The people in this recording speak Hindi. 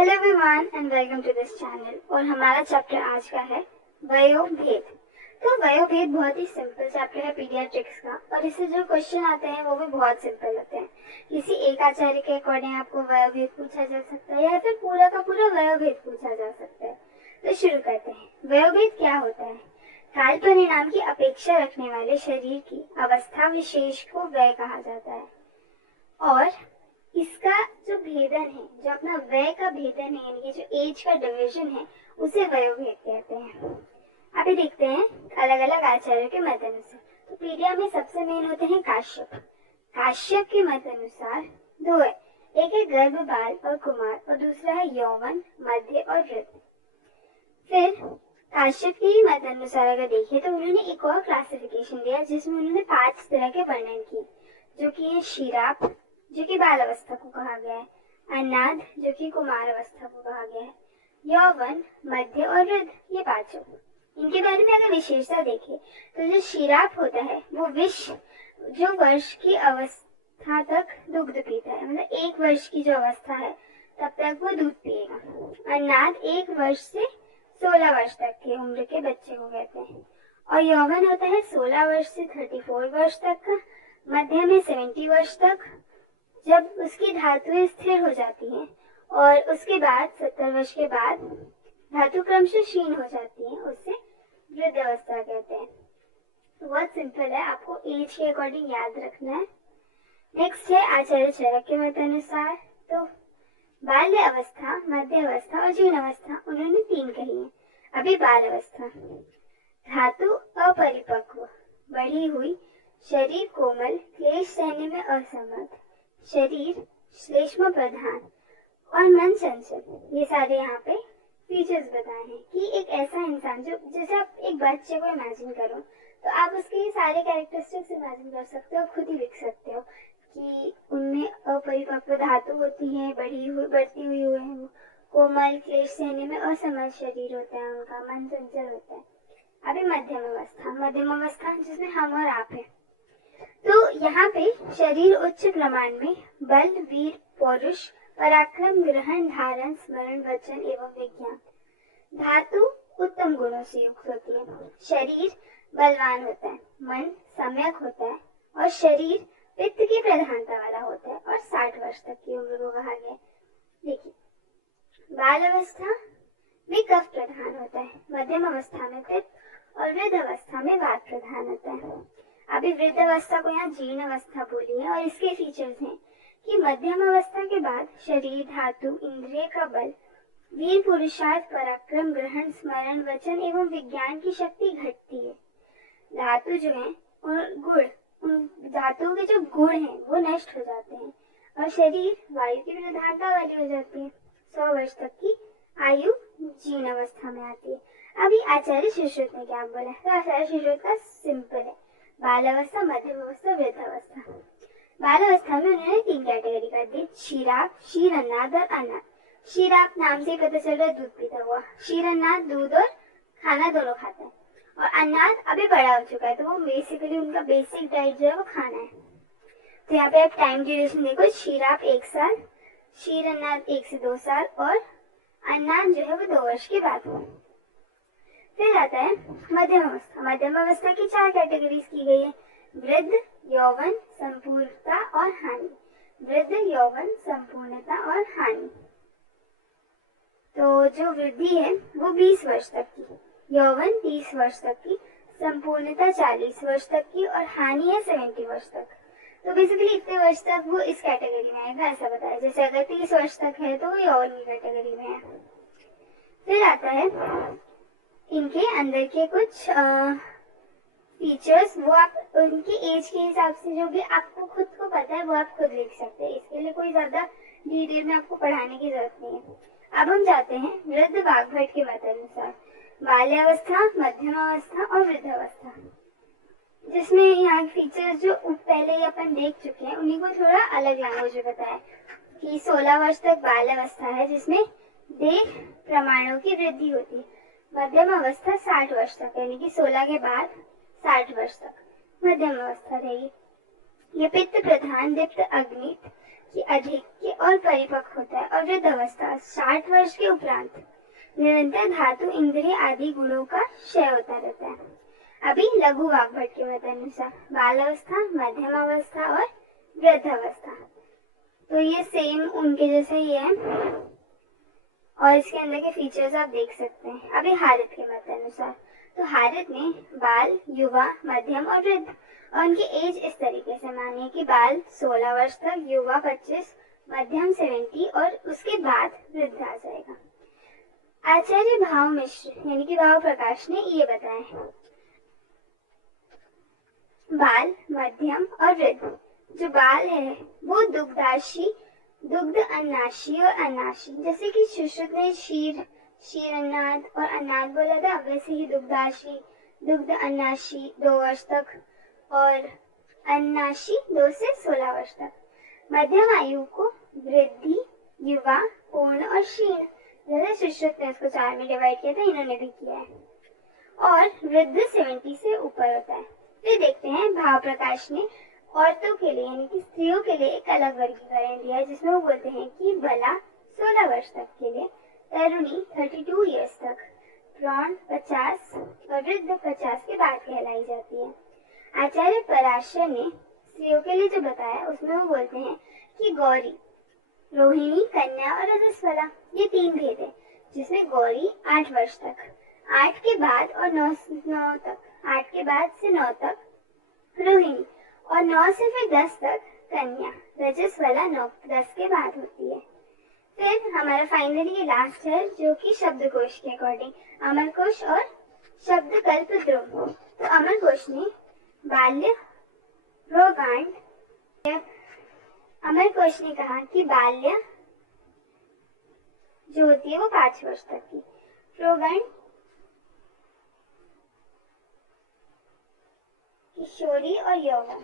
Hello everyone and welcome to this channel. और हमारा चैप्टर आज का है वयोभेद। तो वयोभेद बहुत ही सिंपल चैप्टर है पीडियाट्रिक्स का, और इससे जो क्वेश्चन आते हैं वो भी बहुत सिंपल होते हैं। किसी एक आचार्य के अकॉर्डिंग आपको वयोभेद पूछा जा सकता है या फिर पूरा का पूरा वयोभेद पूछा जा सकता है। तो शुरू करते हैं। वयोभेद क्या होता है? काल परिणाम की अपेक्षा रखने वाले शरीर की अवस्था विशेष को वय कहा जाता है, और इसका जो भेदन है, जो अपना वय का भेदन है, यानी कि जो एज का डिवीजन है, उसे वयोभेद कहते हैं। अभी देखते हैं अलग अलग आचार्यों के मत अनुसार। तो पीडिया में सबसे मेन होते हैं काश्यप। काश्यप के मत अनुसार दो है, एक है गर्भ, बाल और कुमार, और दूसरा है यौवन, मध्य और वृद्ध। फिर काश्यप के ही मत अनुसार अगर देखिए तो उन्होंने एक और क्लासिफिकेशन दिया जिसमें उन्होंने 5 तरह के वर्णन किए, जो कि है क्षीराप, जो कि बाल अवस्था को कहा गया है, अन्नाद, जो कि कुमार अवस्था को कहा गया है, यौवन, मध्य और वृद्ध, ये पांचों। इनके बारे में अगर विशेषता देखें तो जो क्षीराप होता है वो जो वर्ष की अवस्था तक दुग्ध पीता है, मतलब 1 वर्ष की जो अवस्था है तब तक वो दूध पिएगा। अन्नाद 1 वर्ष से 16 वर्ष तक की उम्र के बच्चे को कहते हैं। और यौवन होता है 16 वर्ष से 34 वर्ष तक का। मध्य में 70 वर्ष तक, जब उसकी धातुएं स्थिर हो जाती हैं, और उसके बाद 70 वर्ष के बाद धातु क्रमशः क्षीण हो जाती हैं, उससे वृद्ध अवस्था कहते हैं। बहुत सिंपल है, आपको एज के अकॉर्डिंग याद रखना है। नेक्स्ट है आचार्य चरक के मत अनुसार। तो बाल्य अवस्था, मध्य अवस्था और जीर्ण अवस्था उन्होंने 3 कही है। अभी बाल अवस्था, धातु अपरिपक्व, बढ़ी हुई, शरीर कोमल, क्लेश सहने में असमर्थ, शरीर श्लेष्म प्रधान और मन चंचल। ये सारे यहाँ पे फीचर्स बताए हैं कि एक ऐसा इंसान जो, जैसे आप एक बच्चे को इमेजिन करो तो आप उसके ये सारे कैरेक्टरिस्टिक्स इमेजिन कर सकते हो, खुद ही लिख सकते हो कि उनमें अपरिपक्व धातु होती है, बढ़ती हुई है वो, कोमल, क्लेश सहने में असमर्थ शरीर होता है उनका, मन चंचल होता है। अभी मध्यम अवस्था जिसमें हम और आप है। तो यहाँ पे शरीर उच्च प्रमाण में बल, वीर, पौरुष, पराक्रम, ग्रहण, धारण, स्मरण, वचन एवं विज्ञान, धातु उत्तम गुणों से युक्त होती है। शरीर बलवान होता है, मन सम्यक होता है, और शरीर पित्त की प्रधानता वाला होता है, और 60 वर्ष तक की उम्र को कहा गया है। देखिए, बाल अवस्था में कफ प्रधान होता है, मध्यम अवस्था में पित्त और वृद्ध अवस्था में वात प्रधान होता है। अभी वृद्ध अवस्था को यहाँ जीर्ण अवस्था बोली है, और इसके फीचर्स हैं कि मध्यम अवस्था के बाद शरीर, धातु, इंद्रिय का बल, वीर, पुरुषार्थ, पराक्रम, ग्रहण, स्मरण, वचन एवं विज्ञान की शक्ति घटती है। धातु जो है और गुण, उन धातुओं के जो गुण हैं वो नष्ट हो जाते हैं, और शरीर वायु की प्रधानता वाली हो जाती है। 100 वर्ष तक की आयु जीर्ण अवस्था में आती है। अभी आचार्य सुश्रुत ने क्या बोला? तो आचार्य सुश्रुत का सिंपल है, बाल अवस्था, मध्यम अवस्था, वृद्ध अवस्था। बाल अवस्था में उन्होंने 3 कैटेगरी कर दी, क्षीराप, क्षीर अन्नाद और अन्नाद। क्षीराप नाम से पता चल रहा है दूध पीता हुआ, क्षीर अन्नाद दूध और खाना दोनों खाता है, और अन्नाद अभी बड़ा हो चुका है, तो वो बेसिकली उनका बेसिक डाइट जो है वो खाना है। तो यहाँ पे आप टाइम ड्यूरेशन देखो, क्षीराप 1 साल, क्षीर अन्नाद 1 से 2 साल, और अन्नाद जो है वो 2 वर्ष के बाद। फिर आता है मध्यम अवस्था। मध्यम अवस्था की 4 कैटेगरीज की गई है, वृद्ध, यौवन, संपूर्णता और हानि। वृद्ध, यौवन, संपूर्णता और हानि। तो जो वृद्धि है वो 20 वर्ष तक की, यौवन 30 वर्ष तक की, संपूर्णता 40 वर्ष तक की, और हानि है 70 वर्ष तक। तो बेसिकली इतने वर्ष तक वो इस कैटेगरी में आएगा, ऐसा बताया। जैसे अगर 30 वर्ष तक है तो वो यौवन की कैटेगरी में है। फिर आता है इनके अंदर के कुछ फीचर्स, वो आप उनकी एज के हिसाब से जो भी आपको खुद को पता है वो आप खुद लिख सकते हैं। इसके लिए कोई ज्यादा डिटेल में आपको पढ़ाने की जरूरत नहीं है। अब हम जाते हैं वृद्ध वाग्भट के मत अनुसार। बाल्यावस्था, मध्यम अवस्था और वृद्ध अवस्था, जिसमें यहाँ फीचर्स जो पहले ही अपन देख चुके हैं उन्हीं को थोड़ा अलग लैंग्वेज में बताया कि 16 वर्ष तक बाल्यावस्था है जिसमें देह प्रमाणों की वृद्धि होती है। मध्यम अवस्था 60 वर्ष तक, यानी कि 16 के बाद 60 वर्ष तक मध्यम अवस्था रहेगी। ये पित्त प्रधान, दीप्त, अग्नि, कि अधिक के और परिपक्व होता है, और वृद्ध अवस्था 60 वर्ष के उपरांत निरंतर धातु इंद्रिय आदि गुणों का क्षय होता रहता है। अभी लघु वाग्भट के मत अनुसार बाल अवस्था, मध्यम अवस्था और वृद्ध अवस्था, तो ये सेम उनके जैसे ही है और इसके अंदर के फीचर्स आप देख सकते हैं। अभी हारित के मत अनुसार, तो हारित में बाल, युवा, मध्यम और वृद्ध, और उनकी एज इस तरीके से मानिए कि बाल 16 वर्ष तक, युवा 25, मध्यम 70 और उसके बाद वृद्ध आ जाएगा। आचार्य भाव मिश्र यानी कि भाव प्रकाश ने ये बताया, बाल, मध्यम और वृद्ध। जो बाल है वो दुग्धाशी, दुग्ध अन्नाशी और अन्नाशी, जैसे कि सुश्रुत ने क्षीर, क्षीर अन्नाद और अन्नाद बोला था, वैसे ही दुग्धाशी, दुग्ध अन्नाशी 2 वर्ष तक और अन्नाशी 2 से 16 वर्ष तक। मध्यम आयु को वृद्धि, युवा, पूर्ण और क्षीण, जैसे सुश्रुत ने उसको 4 में डिवाइड किया था, इन्होंने भी किया है, और वृद्ध 70 से ऊपर होता है। फिर देखते हैं भाव प्रकाश ने औरतों के लिए यानी कि स्त्रियों के लिए एक अलग वर्गीकरण दिया है, जिसमें वो बोलते हैं कि बला 16 वर्ष तक के लिए, तरुणी 32 ईयर्स तक, प्रौढ़ 50 और वृद्ध 50 के बाद कहलाई जाती है। आचार्य पराशर ने स्त्रियों के लिए जो बताया उसमें वो बोलते हैं कि गौरी, रोहिणी, कन्या और रजस्वला, ये 3 भेद है, जिसमें गौरी 8 वर्ष तक, 8 के बाद और 9 तक, 8 के बाद से 9 तक रोहिणी, और 9 से फिर 10 तक कन्या, रजस्वला 10 के बाद होती है। फिर हमारा फाइनली ये लास्ट है जो कि शब्दकोश के अकॉर्डिंग, अमरकोश और शब्द कल्प ध्रुव। तो अमरकोश ने बाल्य, रोगांड, अमरकोश ने कहा कि बाल्य जो होती है वो 5 वर्ष तक की, रोगांड किशोरी और यौवन।